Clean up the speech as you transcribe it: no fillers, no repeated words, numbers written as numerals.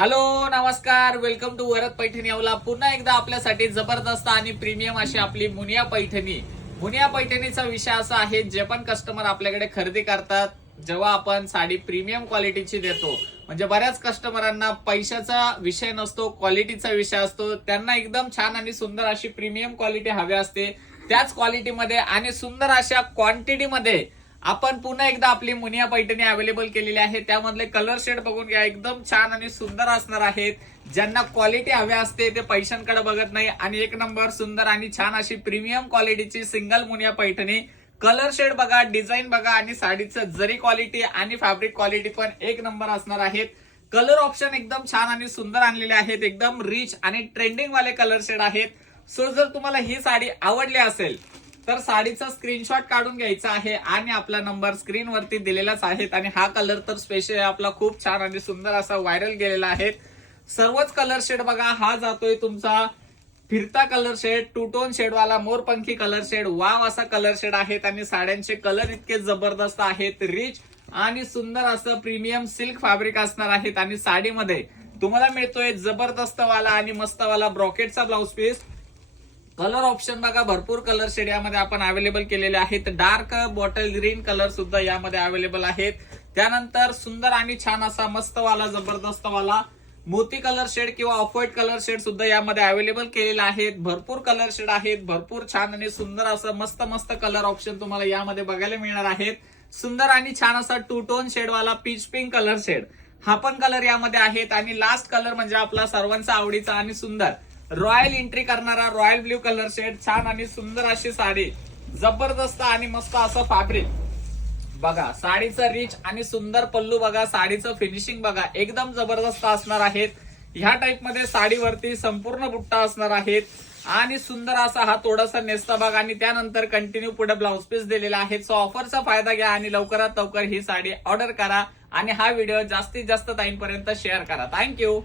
Hello नमस्कार, welcome to Varad Paithani अवला. पुन्हा एकदा आपल्यासाठी जबरदस्त आणि प्रीमियम अशी आपली मुनिया पैठणी. मुनिया पैठणीचा विषय असा आहे, जे पण कस्टमर आपल्याकडे खरेदी करतात, जेव्हा आपण साडी प्रीमियम क्वालिटीची देतो, म्हणजे बऱ्याच कस्टमरांना पैशाचा विषय नसतो, क्वालिटीचा विषय असतो. त्यांना एकदम छान आणि सुंदर अशी प्रीमियम क्वालिटी हवी असते. त्याच क्वालिटीमध्ये आणि सुंदर अशा क्वांटिटीमध्ये आपण पुन्हा एकदा आपली मुनिया पैठणी अवेलेबल केलेली आहे. त्यामधले कलर शेड बघून घ्या, एकदम छान आणि सुंदर असणार आहेत. ज्यांना क्वालिटी हवी असते ते पैशांकडे बघत नाही आणि एक नंबर सुंदर आणि छान अशी प्रीमियम क्वालिटीची single Muniya Paithani. Colour shade बघा, डिझाईन बघा आणि साडीचं जरी क्वालिटी आणि फॅब्रिक क्वालिटी पण एक नंबर असणार आहेत. कलर ऑप्शन एकदम छान आणि सुंदर आणलेले आहेत, एकदम रिच आणि ट्रेंडिंग वाले कलर शेड आहेत. सो जर तुम्हाला ही साडी आवडली असेल तर साडीचा स्क्रीनशॉट काढून घ्यायचा आहे आणि आपला नंबर स्क्रीनवरती दिलेलाच आहे. आणि हा कलर तर स्पेशल आपला खूप छान आणि सुंदर असा व्हायरल गेलेला आहे. सर्वच कलर शेड बघा, हा जातोय तुमचा फिरता colour shade, two tone shade वाला मोरपंखी कलर शेड, वाव असा कलर शेड आहेत. आणि साड्यांचे कलर इतके जबरदस्त आहेत, रिच आणि सुंदर असं प्रीमियम सिल्क फॅब्रिक असणार आहेत. आणि साडीमध्ये तुम्हाला मिळतोय जबरदस्त वाला आणि मस्त वाला ब्रॉकेटचा ब्लाउज पीस. कलर ऑप्शन बघा, भरपूर कलर शेड यामध्ये आपण अवेलेबल केलेले आहेत. डार्क बॉटल ग्रीन कलर सुद्धा यामध्ये अवेलेबल आहेत. त्यानंतर सुंदर आणि छान असा मस्त वाला जबरदस्त वाला मोती कलर शेड किंवा ऑफ व्हाईट कलर शेड सुद्धा यामध्ये अवेलेबल केलेला आहेत. भरपूर कलर शेड आहेत, भरपूर छान आणि सुंदर असं मस्त मस्त कलर ऑप्शन तुम्हाला यामध्ये बघायला मिळणार आहेत. सुंदर आणि छान असा टू टोन शेड वाला पीच पिंक कलर शेड, हा पण कलर यामध्ये आहेत. आणि लास्ट कलर म्हणजे आपला सर्वांचा आवडीचा आणि सुंदर रॉयल एंट्री करणारा रॉयल ब्ल्यू कलर शेड. छान आणि सुंदर अशी साडी, जबरदस्त आणि मस्त असं फॅब्रिक बघा. साडीचं रिच आणि सुंदर पल्लू बघा, साडीचं फिनिशिंग बघा, एकदम जबरदस्त असणार आहेत. ह्या टाइप मध्ये साडीवरती संपूर्ण बुट्टा असणार आहेत आणि सुंदर असा हा थोडासा नेस्ता भाग आणि त्यानंतर कंटिन्यू पुढे ब्लाउज पीस दिलेला आहे. सो ऑफरचा फायदा घ्या आणि लवकरात लवकर ही साडी ऑर्डर करा आणि हा व्हिडिओ जास्तीत जास्त टाइम पर्यंत शेअर करा. थँक्यू.